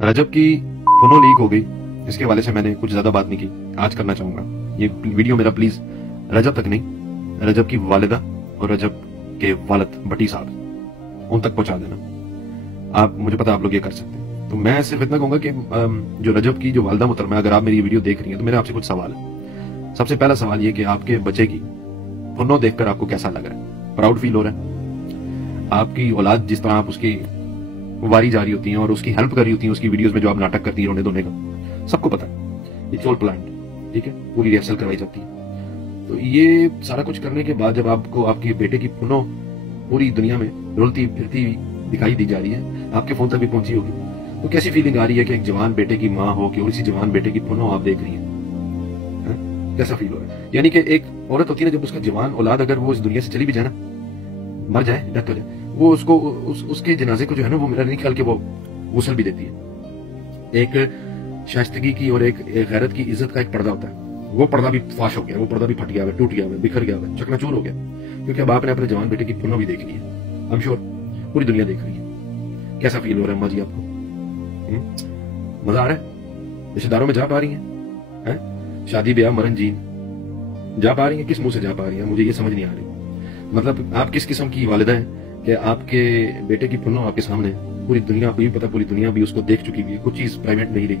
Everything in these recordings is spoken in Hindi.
रजब की फोनो लीक हो गई, इसके हवाले से मैंने कुछ ज्यादा बात नहीं की, आज करना चाहूंगा। ये वीडियो मेरा प्लीज रजब तक नहीं, रजब की वालिदा और रजब के वालिद भट्टी साहब उन तक पहुंचा देना। आप मुझे पता आप लोग ये कर सकते हैं, तो मैं सिर्फ इतना कहूंगा कि जो रजब की जो वालिदा मुहतरमा, अगर आप मेरी वीडियो देख रही हैं तो मेरे आपसे कुछ सवाल है। सबसे पहला सवाल ये कि आपके बच्चे की फोनो देखकर आपको कैसा लग रहा है? प्राउड फील हो रहा है? आपकी औलाद जिस तरह आप उसकी वारी जा रही होती हैं और उसकी हेल्प कर रही होती हैं, उसकी वीडियोस में जो आप नाटक करती हैं रोने धोने का, सबको पता है, इट्स ऑल प्लान्ड, ठीक है, पूरी रिहर्सल करवाई जाती है। तो ये सारा कुछ करने के बाद जब आपको आपके बेटे की फोनो पूरी दुनिया में रुलती फिरती दिखाई दी जा रही है, आपके फोन तक भी पहुंची होगी, तो कैसी फीलिंग आ रही है कि एक जवान बेटे की माँ हो कि और इसी जवान बेटे की फोनो आप देख रही है? कैसा फील हो रहा है? यानी कि एक औरत होती है ना, जब उसका जवान औलाद अगर वो इस दुनिया से चली भी जाए ना, मर जाए, डेथ हो जाए, वो उसको उसके जनाजे को जो है ना, वो मेरा नहीं ख्याल के वो गुस्ल भी देती है। एक शाइस्तगी की और एक गैरत की इज्जत का एक पर्दा होता है, वो पर्दा भी फाश हो गया, वो पर्दा भी फट गया, टूट गया, बिखर गया, चकनाचूर हो गया, क्योंकि अब आपने अपने जवान बेटे की फोनो भी देख ली है। आई एम श्योर पूरी दुनिया देख रही है। कैसा फील हो रहा है अम्मा जी आपको? मजा आ रहा है? रिश्तेदारों में जा पा रही हैं? शादी ब्याह मरन जीन जा पा रही हैं? किस मुंह से जा पा रही हैं? मुझे ये समझ नहीं आ रही। मतलब आप किस किस्म की वालिदा हैं कि आपके बेटे की फोनो आपके सामने, पूरी दुनिया को भी पता, पूरी दुनिया भी उसको देख चुकी हुई है, कुछ चीज प्राइवेट नहीं रही,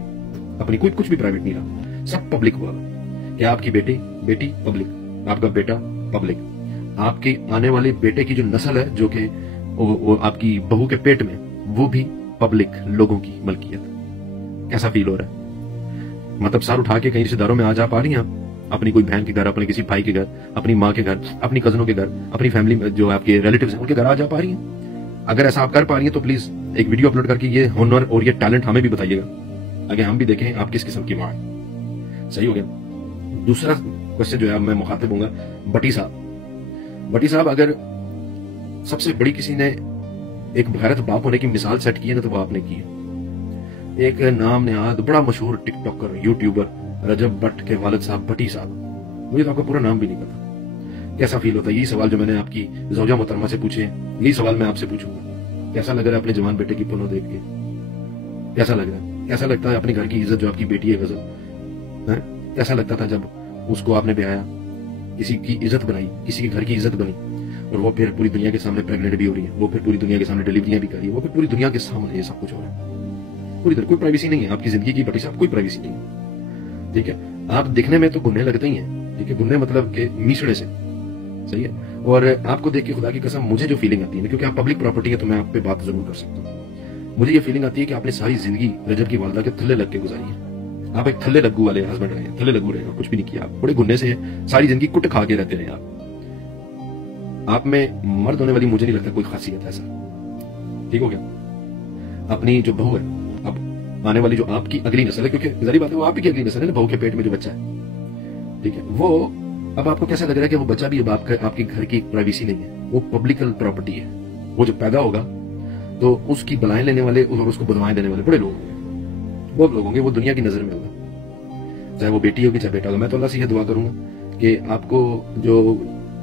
अपनी कुछ भी प्राइवेट नहीं रहा, सब पब्लिक हुआ कि आपकी बेटी पब्लिक, आपका बेटा पब्लिक, आपकी आने वाले बेटे की जो नस्ल है जो कि वो आपकी बहू के पेट में, वो भी पब्लिक लोगों की मलकियत। कैसा फील हो रहा है? मतलब सर उठा के कहीं रिश्तेदारों में आ जा पा रही हैं आप? अपनी कोई बहन के घर, अपने किसी भाई के घर, अपनी माँ के घर, अपनी कजनों के घर, अपनी फैमिली में जो आपके रिलेटिव्स हैं उनके घर आ जा पा रही हैं? अगर ऐसा आप कर पा रही हैं तो प्लीज एक वीडियो अपलोड करके ये हुनर और ये टैलेंट हमें भी बताइएगा, आगे हम भी देखें आप किस किस्म की माँ है। सही हो गया। दूसरा क्वेश्चन जो है मैं मुखातिब हूंगा भट्टी साहब, अगर सबसे बड़ी किसी ने एक गैरत बाप होने की मिसाल सेट की है ना, तो वो आपने की है। एक नाम नेहाद बड़ा मशहूर टिकटॉकर यूट्यूबर रजब भट्ट के वालिद साहब भट्टी साहब, मुझे तो आपका पूरा नाम भी नहीं पता। कैसा फील होता है? यही सवाल जो मैंने आपकी ज़ौजा मोहतरमा से पूछे, यही सवाल मैं आपसे पूछूंगा। कैसा लग रहा है अपने जवान बेटे की फोनो देख के? कैसा लग रहा है? कैसा लगता है अपने घर की इज्जत जो आपकी बेटी है गजल, कैसा लगता था जब उसको आपने ब्याया, किसी की इज्जत बनाई, किसी के घर की इज्जत बनी, और वो फिर पूरी दुनिया के सामने प्रेग्नेंट भी हो रही है, वो फिर पूरी दुनिया के सामने डिलीवरियां भी कर रही है, वो फिर पूरी दुनिया के सामने ये सब कुछ हो रहा है। पूरी तरह कोई प्राइवेसी नहीं है आपकी जिंदगी की भट्टी साहब, कोई प्राइवेसी नहीं है, ठीक है। आप दिखने में तो गुन्ने लगते ही हैं, ठीक है, गुन्ने मतलब के मीसड़े से, सही है। और आपको देख के खुदा की कसम मुझे जो फीलिंग आती है, क्योंकि आप पब्लिक प्रॉपर्टी है तो मैं आप पे बात जरूर कर सकता हूँ, मुझे ये फीलिंग आती है कि आपने सारी जिंदगी रजब की वालिदा के थल्ले लग के गुजारी है। आप एक थल्ले लग्गू वाले हस्बैंड रहे, थल्ले लग्गू रहे, कुछ भी नहीं किया, आप बड़े गुन्ने से सारी जिंदगी कुट खा के रहते रहे। आप में मर्द होने वाली मुझे नहीं लगता कोई खासियत है सर, ठीक हो गया। अपनी जो बहू है, अब आने वाली जो आपकी अगली नस्ल है, क्योंकि जारी बात है वो आपकी अगली नस्ल है ना, बहू के पेट में जो बच्चा है, ठीक है, वो अब आपको कैसा लग रहा है कि वो बच्चा भी अब आपके घर की प्राइवेसी नहीं है, वो पब्लिकल प्रॉपर्टी है। वो जब पैदा होगा तो उसकी बलाएं लेने वाले और उसको बदवाएं देने वाले बड़े लोग होंगे, बहुत लोग होंगे, वो दुनिया की नजर में होगा, चाहे वो बेटी होगी चाहे बेटा होगा। मैं तो अल्लाह से यह दुआ करूंगा कि आपको जो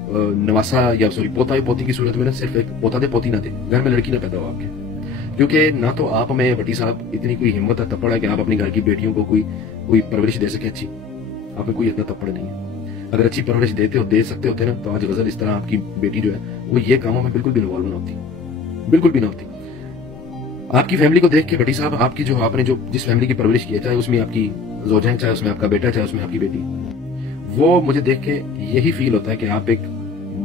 नवासा या सॉरी पोता या पोती की सूरत में ना, सिर्फ एक पोता दे पोती ना दे, घर में लड़की ना पैदा हो आपके, क्योंकि ना तो आप में भट्टी साहब इतनी कोई हिम्मत है तप्पड़ है कि आप अपनी घर की बेटियों को कोई परवरिश दे सके अच्छी, आप में कोई इतना तप्पड़ नहीं है। अगर अच्छी परवरिश दे सकते होते ना, तो आज गजल इस तरह आपकी बेटी जो है वो ये कामों में बिल्कुल भी इन्वॉल्व ना होती, बिल्कुल भी ना होती। आपकी फैमिली को देख के भट्टी साहब, आपकी जो आपने जो जिस फैमिली की परवरिश की है, चाहे उसमें आपकी ज़ौजा है, चाहे उसमें आपका बेटा, चाहे उसमें आपकी बेटी, वो मुझे देख के यही फील होता है कि आप एक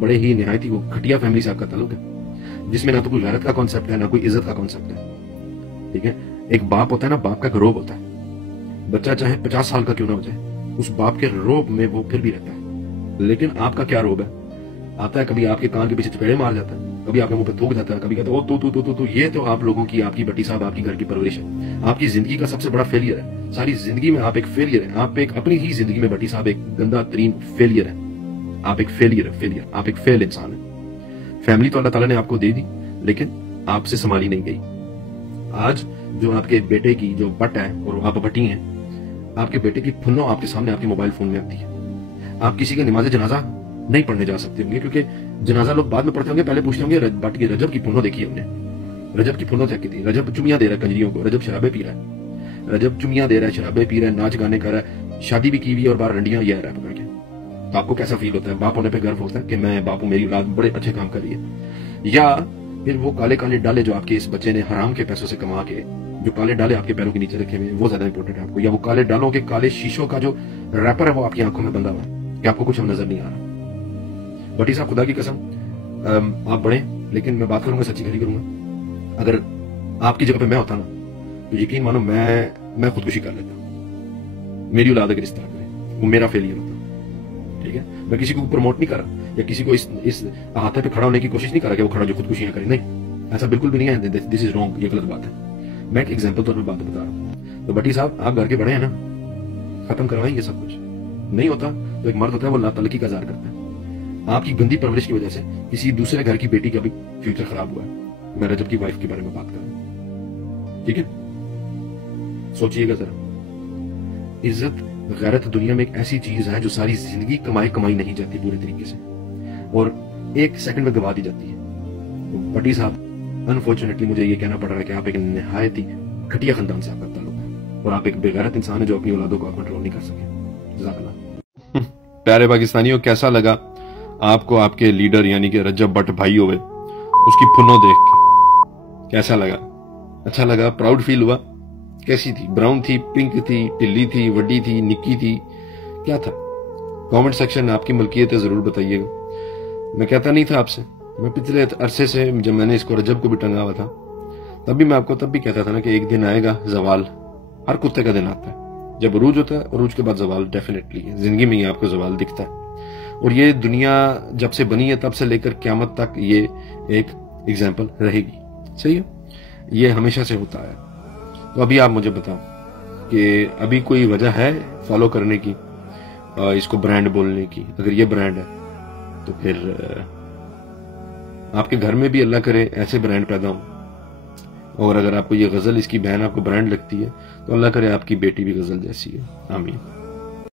बड़े ही निहायती वो घटिया फैमिली से आपका ताल्लुक है, जिसमें ना तो कोई गैरत का कॉन्सेप्ट है, ना कोई इज्जत का कॉन्सेप्ट है, ठीक है। एक बाप होता है ना, बाप का रोब होता है, बच्चा चाहे 50 साल का क्यों ना हो जाए, उस बाप के रोब में वो फिर भी रहता है। लेकिन आपका क्या रोब है? आता है कभी आपके कान के पीछे चपेड़े मार जाता है, कभी आपके मुंह पे थूक जाता है, कभी कहता है ओ तू। ये तो आप लोगों की, आपकी भट्टी साहब, आपकी घर की परवरिश है, आपकी जिंदगी का सबसे बड़ा फेलियर है। सारी जिंदगी में आप एक फेलियर है, आप एक अपनी ही जिंदगी में भट्टी साहब एक गंदा तरीन फेलियर है, आप एक फेलियर, आप एक फेल इंसान है। फैमिली तो अल्लाह ताला ने आपको दे दी, लेकिन आपसे संभाली नहीं गई। आज जो आपके बेटे की जो बट है और आप भट्टी हैं, आपके बेटे की फोनो आपके सामने आपके मोबाइल फोन में आती है। आप किसी के नमाज जनाजा नहीं पढ़ने जा सकते होंगे, क्योंकि जनाजा लोग बाद में पढ़ते होंगे, पहले पूछते होंगे बट की रजब की फोनो देखी हमने, रजब की फोनो चेक की थी, रजब चुमिया दे रहा है कंजरियों को, रजब शराबे पी रहा है, रजब चुमियां दे रहा है, शराबे पी रहा है, नाच गाने कर रहा है, शादी भी की हुई है और बाहर रंडियां ये रहा है पकड़ के, तो आपको कैसा फील होता है? बाप होने पे गर्व होता है कि मैं बाप हूं, मेरी औलाद बड़े अच्छे काम कर रही है? या फिर वो काले काले डाले जो आपके इस बच्चे ने हराम के पैसों से कमा के, जो काले डाले आपके पैरों के नीचे रखे हुए, वो ज्यादा इंपॉर्टेंट है आपको? या वो काले डालों के काले शीशों का जो रैपर है वो आपकी आंखों में बंधा हुआ है कि आपको कुछ हम नजर नहीं आ रहा? भट्टी साहब, खुदा की कसम आप बड़े, लेकिन मैं बात करूंगा सच्ची खरी करूंगा। अगर आपकी जगह पे मैं होता ना, तो यकीन मानो मैं खुदकुशी कर लेता। मेरी औलाद अगर इस तरह करे, वो मेरा फेलियर होता। ठीक है, मैं किसी को प्रमोट नहीं कर रहा या किसी को इस हाथे पे खड़ा होने की कोशिश नहीं कर रहा कि वो खड़ा जो खुदकुशियां करे, नहीं, ऐसा बिल्कुल भी नहीं है। दिस इज रॉन्ग, ये गलत बात है। मैं एक एग्जाम्पल तौर पर बात बता रहा हूँ। तो भट्टी साहब, आप घर के बड़े हैं ना, खत्म करवाएंगे सब कुछ। नहीं होता तो एक मर्द होता है, वो लातलकी का जार करता है। आपकी गंदी परवरिश की वजह से किसी दूसरे घर की बेटी का भी फ्यूचर खराब हुआ है। मैं रजब की वाइफ के बारे में बात कर रहा हूं, ठीक है? सोचिएगा जरा, इज्जत गैरत दुनिया में एक ऐसी चीज है जो सारी जिंदगी कमाई नहीं जाती पूरे तरीके से, और एक सेकंड में गवा दी जाती है। तो भट्टी साहब, अनफॉर्चुनेटली मुझे ये कहना पड़ रहा है कि आप एक निहायत ही घटिया खानदान से आपका ताल्लुक है, और आप एक बेगैरत इंसान है जो अपनी औलादों को कंट्रोल नहीं कर सके। जज़ाकल्लाह। प्यारे पाकिस्तानियों, कैसा लगा आपको आपके लीडर यानी कि रजब भट्ट भाई होवे उसकी फुनो देख के? कैसा लगा? अच्छा लगा? प्राउड फील हुआ? कैसी थी? ब्राउन थी, पिंक थी, टिल्ली थी, वड्डी थी, निक्की थी, क्या था? कमेंट सेक्शन में आपकी मलकियत है, जरूर बताइएगा। मैं कहता नहीं था आपसे, मैं पिछले अरसे से जब मैंने इसको रजब को भी टंगा हुआ था, तब भी मैं आपको तब भी कहता था ना कि एक दिन आएगा जवाल। हर कुत्ते का दिन आता है, जब अरूज होता है, अरूज के बाद जवाल डेफिनेटली है। जिंदगी में ही आपको जवाल दिखता है, और ये दुनिया जब से बनी है तब से लेकर क्यामत तक ये एक एग्जाम्पल रहेगी। सही है, ये हमेशा से होता है। तो अभी आप मुझे बताओ कि अभी कोई वजह है फॉलो करने की, इसको ब्रांड बोलने की? अगर ये ब्रांड है तो फिर आपके घर में भी अल्लाह करे ऐसे ब्रांड पैदा हो। और अगर आपको ये गजल, इसकी बहन आपको ब्रांड लगती है, तो अल्लाह करे आपकी बेटी भी गजल जैसी है। आमीन।